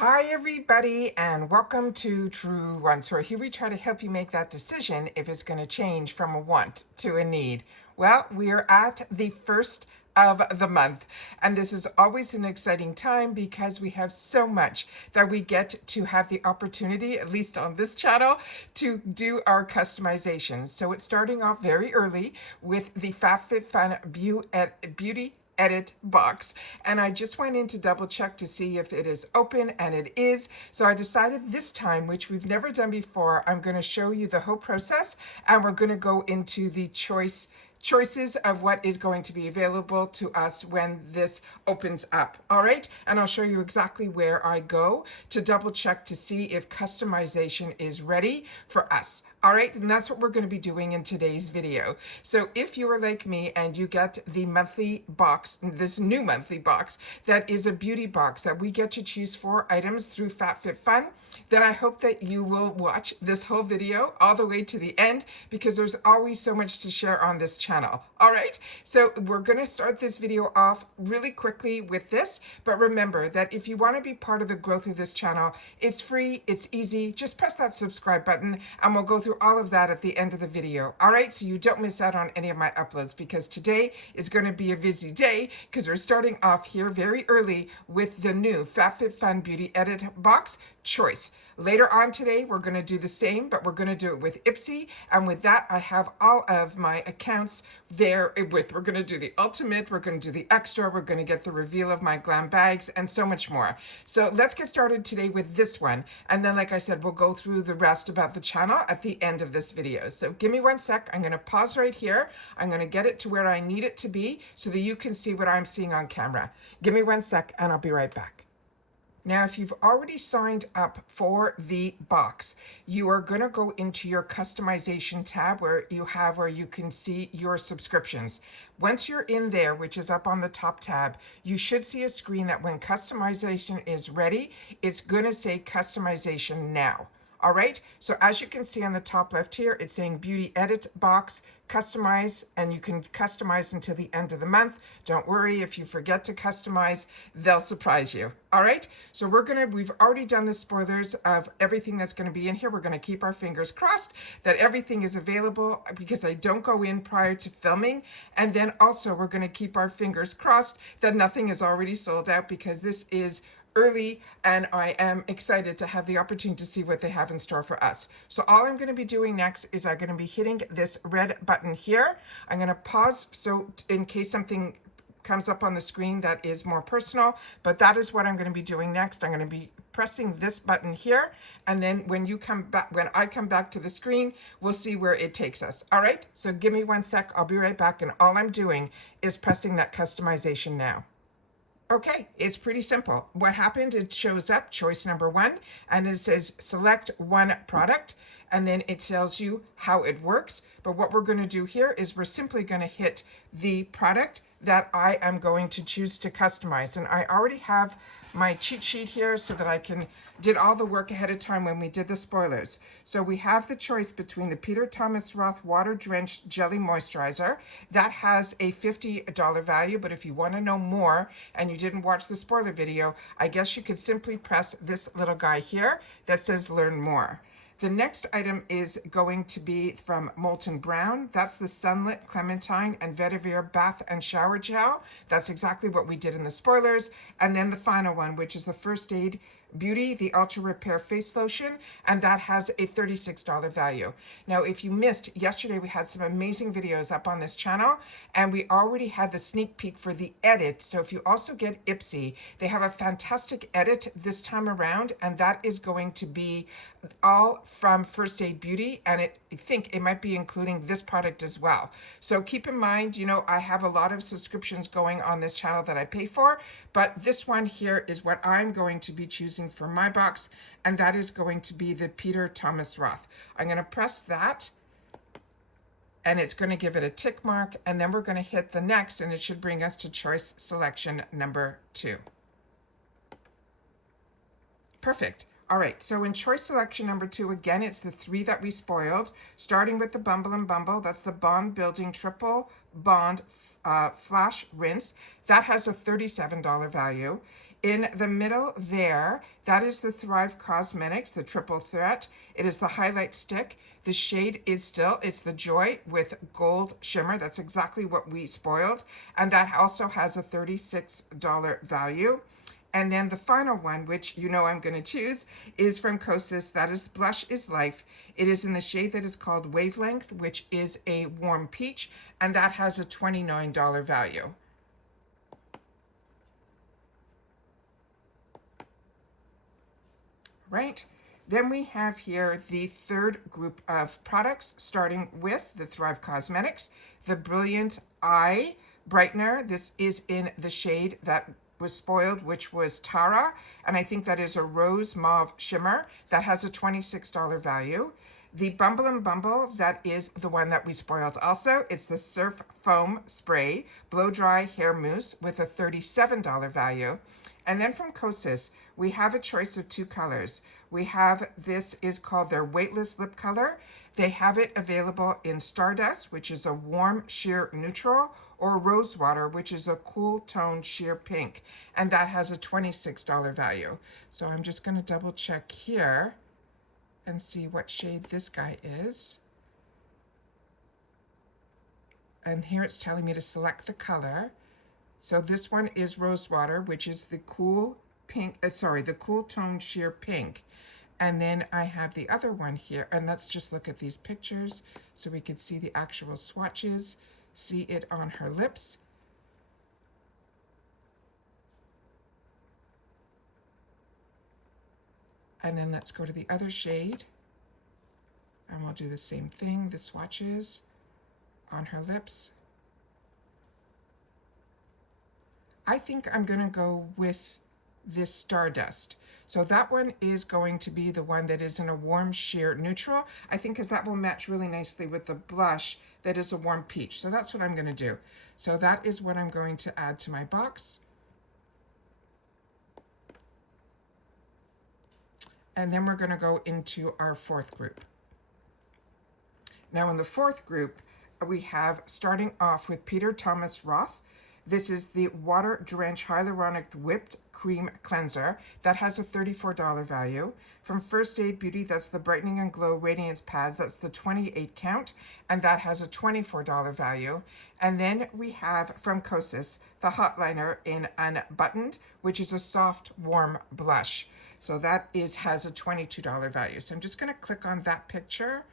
Hi everybody and welcome to TrueWants, where here we try to help you make that decision if it's going to change from a want to a need. Well, we are at the first of the month, and this is always an exciting time because we have so much that we get to have the opportunity, at least on this channel, to do our customizations. So it's starting off very early with the FabFitFun Beauty edit box, and I just went in to double check to see if it is open, and it is. So I decided this time, which we've never done before, I'm going to show you the whole process, and we're going to go into the choices of what is going to be available to us when this opens up. All right, and I'll show you exactly where I go to double check to see if customization is ready for us. All right, and that's what we're going to be doing in today's video. So if you are like me and you get the monthly box, this new monthly box, that is a beauty box that we get to choose 4 items through FabFitFun, then I hope that you will watch this whole video all the way to the end, because there's always so much to share on this channel. All right, so we're going to start this video off really quickly with this, but remember that if you want to be part of the growth of this channel, it's free, it's easy. Just press that subscribe button and we'll go through all of that at the end of the video. All right, so you don't miss out on any of my uploads, because today is going to be a busy day because we're starting off here very early with the new FabFitFun Beauty Edit Box choice. Later on today, we're going to do the same, but we're going to do it with IPSY. And with that, I have all of my accounts there with. We're going to do the ultimate, we're going to do the extra, we're going to get the reveal of my glam bags, and so much more. So let's get started today with this one. And then, like I said, we'll go through the rest about the channel at the end of this video. So give me one sec. I'm going to pause right here. I'm going to get it to where I need it to be so that you can see what I'm seeing on camera. Give me one sec and I'll be right back. Now, if you've already signed up for the box, you are going to go into your customization tab where you can see your subscriptions. Once you're in there, which is up on the top tab, you should see a screen that when customization is ready, it's going to say customization now. All right, so as you can see on the top left here, it's saying Beauty Edit Box, customize, and you can customize until the end of the month. Don't worry, if you forget to customize, they'll surprise you. All right, so we've already done the spoilers of everything that's going to be in here. We're going to keep our fingers crossed that everything is available, because I don't go in prior to filming. And then also we're going to keep our fingers crossed that nothing is already sold out, because this is early and I am excited to have the opportunity to see what they have in store for us. So all I'm going to be doing next is I'm going to be hitting this red button here. I'm going to pause so in case something comes up on the screen that is more personal, but that is what I'm going to be doing next. I'm going to be pressing this button here, and then when I come back to the screen, we'll see where it takes us. All right, so give me one sec. I'll be right back, and all I'm doing is pressing that customization now. Okay, it's pretty simple. What happened, it shows up choice number 1, and it says select one product, and then it tells you how it works. But what we're going to do here is we're simply going to hit the product that I am going to choose to customize. And I already have my cheat sheet here so that I did all the work ahead of time when we did the spoilers. So we have the choice between the Peter Thomas Roth Water Drenched Jelly Moisturizer. That has a $50 value, but if you want to know more and you didn't watch the spoiler video, I guess you could simply press this little guy here that says learn more. The next item is going to be from Molten Brown. That's the Sunlit Clementine and Vetiver Bath and Shower Gel. That's exactly what we did in the spoilers. And then the final one, which is the First Aid Beauty, the Ultra Repair Face Lotion, and that has a $36 value. Now, if you missed, yesterday we had some amazing videos up on this channel, and we already had the sneak peek for the edit. So if you also get IPSY, they have a fantastic edit this time around, and that is going to be all from First Aid Beauty, and I think it might be including this product as well. So keep in mind, you know, I have a lot of subscriptions going on this channel that I pay for, but this one here is what I'm going to be choosing for my box, and that is going to be the Peter Thomas Roth. I'm going to press that, and it's going to give it a tick mark, and then we're going to hit the next, and it should bring us to choice selection number 2. Perfect. All right, so in choice selection number 2, again, it's the 3 that we spoiled, starting with the Bumble and Bumble. That's the Bond Building Triple Bond Flash Rinse. That has a $37 value. In the middle there, that is the Thrive Cosmetics, the triple threat. It is the highlight stick. The shade is still, it's the Joy with gold shimmer. That's exactly what we spoiled. And that also has a $36 value. And then the final one, which you know I'm going to choose, is from Kosas. That is Blush is Life. It is in the shade that is called Wavelength, which is a warm peach, and that has a $29 value. Right. Then we have here the third group of products, starting with the Thrive Cosmetics, the Brilliant Eye Brightener. This is in the shade that was spoiled, which was Tara, and I think that is a rose mauve shimmer. That has a $26 value. The Bumble and Bumble, that is the one that we spoiled also. It's the Surf Foam Spray Blow Dry Hair Mousse with a $37 value. And then from Kosas, we have a choice of two colors. We have, this is called their Weightless Lip Color. They have it available in Stardust, which is a warm sheer neutral, or Rosewater, which is a cool tone sheer pink. And that has a $26 value. So I'm just going to double check here and see what shade this guy is. And here it's telling me to select the color. So this one is Rosewater, which is the cool pink, the cool tone sheer pink. And then I have the other one here, and let's just look at these pictures so we can see the actual swatches, see it on her lips. And then let's go to the other shade, and we'll do the same thing, the swatches on her lips. I think I'm going to go with this Stardust. So that one is going to be the one that is in a warm sheer neutral. I think because that will match really nicely with the blush that is a warm peach. So that's what I'm going to do. So that is what I'm going to add to my box. And then we're going to go into our fourth group. Now in the fourth group, we have, starting off with Peter Thomas Roth. This is the Water Drench Hyaluronic Whipped Cream Cleanser. That has a $34 value. From First Aid Beauty, that's the Brightening and Glow Radiance Pads. That's the 28 count, and that has a $24 value. And then we have from Kosas, the Hot Liner in Unbuttoned, which is a soft, warm blush. So that has a $22 value. So I'm just going to click on that picture.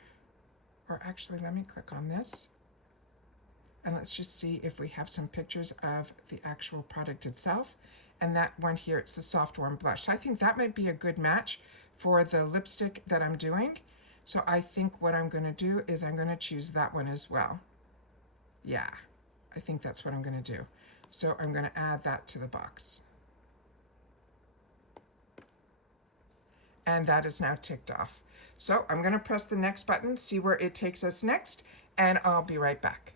Or actually, let me click on this. And let's just see if we have some pictures of the actual product itself. And that one here, it's the soft warm blush. So I think that might be a good match for the lipstick that I'm doing. So I think what I'm going to do is I'm going to choose that one as well. Yeah, I think that's what I'm going to do. So I'm going to add that to the box. And that is now ticked off. So I'm going to press the next button, see where it takes us next, and I'll be right back.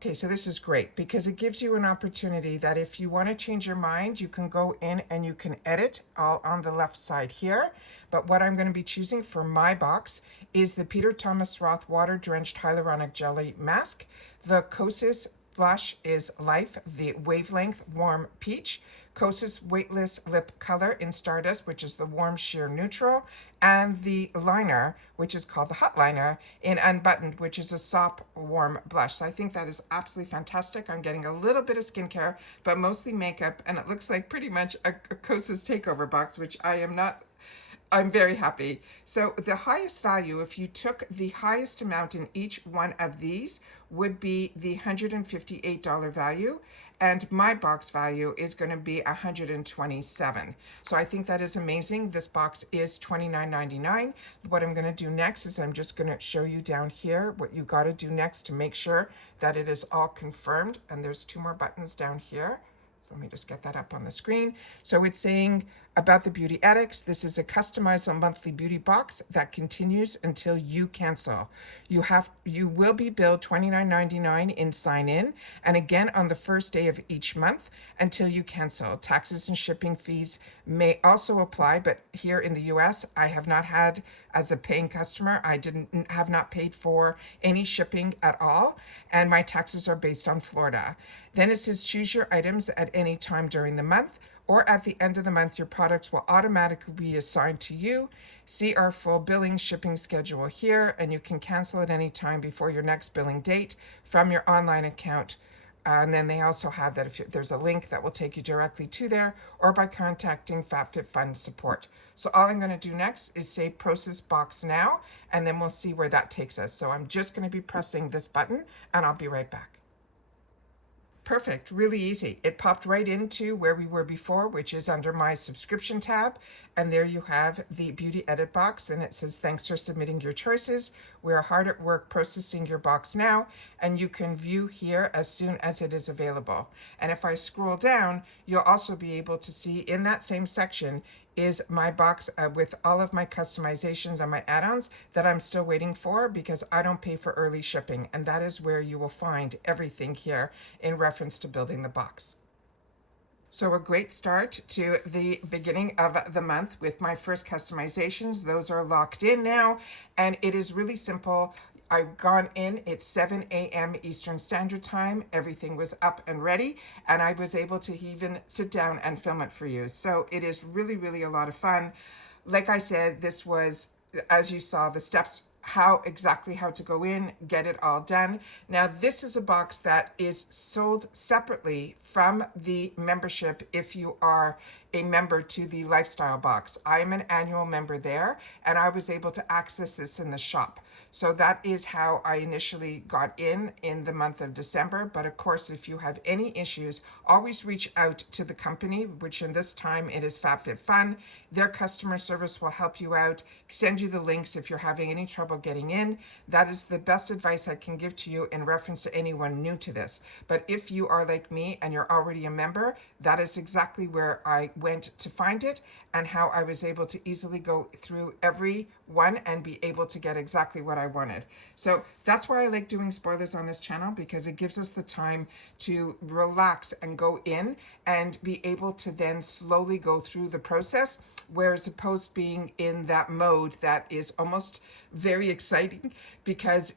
Okay, so this is great because it gives you an opportunity that if you want to change your mind, you can go in and you can edit all on the left side here. But what I'm going to be choosing for my box is the Peter Thomas Roth Water Drenched Hyaluronic Jelly Mask, the Kosas Blush is Life, the Wavelength Warm Peach, Kosas Weightless Lip Color in Stardust, which is the Warm Sheer Neutral, and the liner, which is called the Hot Liner in Unbuttoned, which is a soft, warm blush. So I think that is absolutely fantastic. I'm getting a little bit of skincare, but mostly makeup, and it looks like pretty much a Kosas takeover box, which I'm very happy. So the highest value, if you took the highest amount in each one of these, would be the $158 value. And my box value is going to be $127. So I think that is amazing. This box is $29.99. What I'm going to do next is I'm just going to show you down here what you got to do next to make sure that it is all confirmed. And there's two more buttons down here. So let me just get that up on the screen. So it's saying about the Beauty Addicts, this is a customized monthly beauty box that continues until you cancel. You will be billed $29.99 in sign-in, and again on the first day of each month until you cancel. Taxes and shipping fees may also apply, but here in the US, I have not had, as a paying customer, I have not paid for any shipping at all, and my taxes are based on Florida. Then it says choose your items at any time during the month, or at the end of the month, your products will automatically be assigned to you. See our full billing shipping schedule here, and you can cancel at any time before your next billing date from your online account. And then they also have that if there's a link that will take you directly to there, or by contacting FabFitFun support. So all I'm going to do next is say process box now, and then we'll see where that takes us. So I'm just going to be pressing this button, and I'll be right back. Perfect, really easy. It popped right into where we were before, which is under my subscription tab. And there you have the beauty edit box, and it says, thanks for submitting your choices. We're hard at work processing your box now, and you can view here as soon as it is available. And if I scroll down, you'll also be able to see in that same section is my box with all of my customizations and my add-ons that I'm still waiting for because I don't pay for early shipping. And that is where you will find everything here in reference to building the box. So a great start to the beginning of the month with my first customizations. Those are locked in now, and it is really simple. I've gone in, it's 7 a.m. Eastern Standard Time. Everything was up and ready, and I was able to even sit down and film it for you. So it is really, really a lot of fun. Like I said, this was, as you saw, the steps exactly how to go in, get it all done. Now, this is a box that is sold separately from the membership if you are a member to the lifestyle box. I am an annual member there, and I was able to access this in the shop. So that is how I initially got in the month of December. But of course, if you have any issues, always reach out to the company, which in this time it is FabFitFun. Their customer service will help you out, send you the links if you're having any trouble getting in. That is the best advice I can give to you in reference to anyone new to this. But if you are like me and you're already a member, that is exactly where I went to find it and how I was able to easily go through every one and be able to get exactly what I wanted. So that's why I like doing spoilers on this channel, because it gives us the time to relax and go in and be able to then slowly go through the process, whereas opposed to being in that mode that is almost very exciting because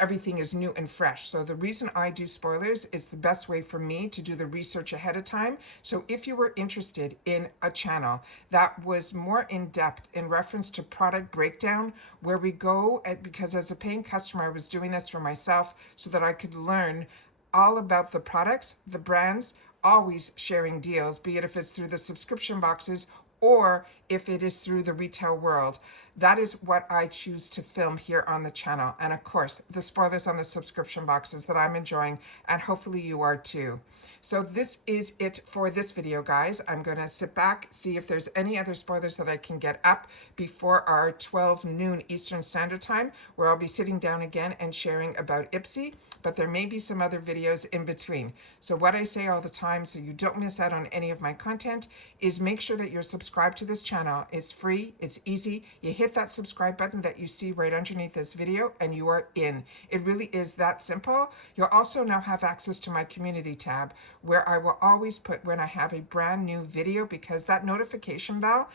everything is new and fresh. So the reason I do spoilers is the best way for me to do the research ahead of time. So if you were interested in a channel that was more in depth in reference to product breakdown, where we go, because as a paying customer, I was doing this for myself so that I could learn all about the products, the brands, always sharing deals, be it if it's through the subscription boxes or if it is through the retail world. That is what I choose to film here on the channel. And of course, the spoilers on the subscription boxes that I'm enjoying, and hopefully you are too. So this is it for this video, guys. I'm gonna sit back, see if there's any other spoilers that I can get up before our 12 noon Eastern Standard Time, where I'll be sitting down again and sharing about IPSY, but there may be some other videos in between. So what I say all the time, so you don't miss out on any of my content, is make sure that you're subscribed to this channel. It's free, it's easy. You hit that subscribe button that you see right underneath this video and you are in. It really is that simple. You'll also now have access to my community tab, where I will always put when I have a brand new video, because that notification bell,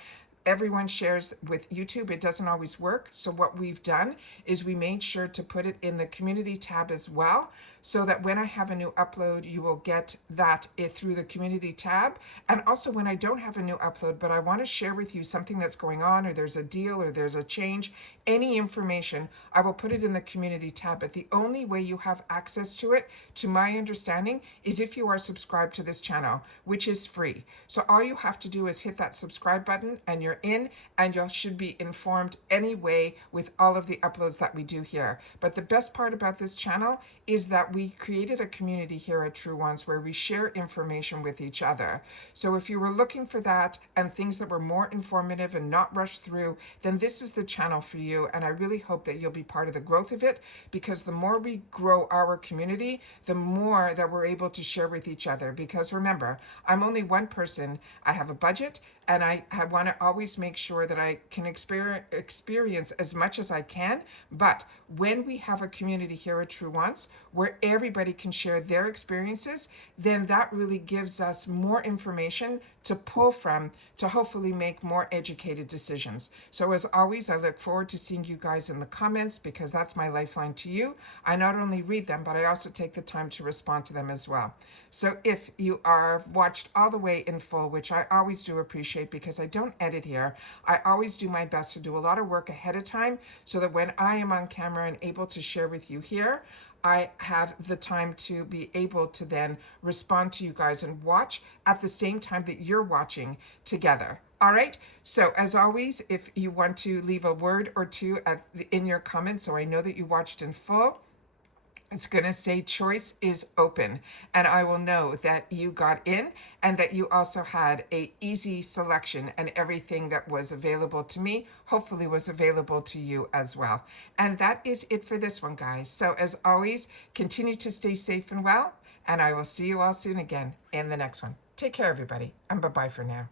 everyone shares with YouTube, it doesn't always work. So what we've done is we made sure to put it in the community tab as well, so that when I have a new upload, you will get that through the community tab. And also when I don't have a new upload, but I want to share with you something that's going on, or there's a deal, or there's a change, any information, I will put it in the community tab. But the only way you have access to it, to my understanding, is if you are subscribed to this channel, which is free. So all you have to do is hit that subscribe button and you're in, and you should be informed anyway with all of the uploads that we do here. But the best part about this channel is that we created a community here at TrueWants where we share information with each other. So if you were looking for that and things that were more informative and not rushed through, then this is the channel for you. And I really hope that you'll be part of the growth of it, because the more we grow our community, the more that we're able to share with each other. Because remember, I'm only one person. I have a budget, and I want to always make sure that I can experience as much as I can. But when we have a community here at TrueWants where everybody can share their experiences, then that really gives us more information to pull from to hopefully make more educated decisions. So as always, I look forward to seeing you guys in the comments, because that's my lifeline to you. I not only read them, but I also take the time to respond to them as well. So if you are watched all the way in full, which I always do appreciate because I don't edit here, I always do my best to do a lot of work ahead of time so that when I am on camera and able to share with you here, I have the time to be able to then respond to you guys and watch at the same time that you're watching together. All right. So as always, if you want to leave a word or two in your comments so I know that you watched in full, it's going to say choice is open, and I will know that you got in and that you also had a easy selection, and everything that was available to me hopefully was available to you as well. And that is it for this one, guys. So as always, continue to stay safe and well, and I will see you all soon again in the next one. Take care, everybody, and bye-bye for now.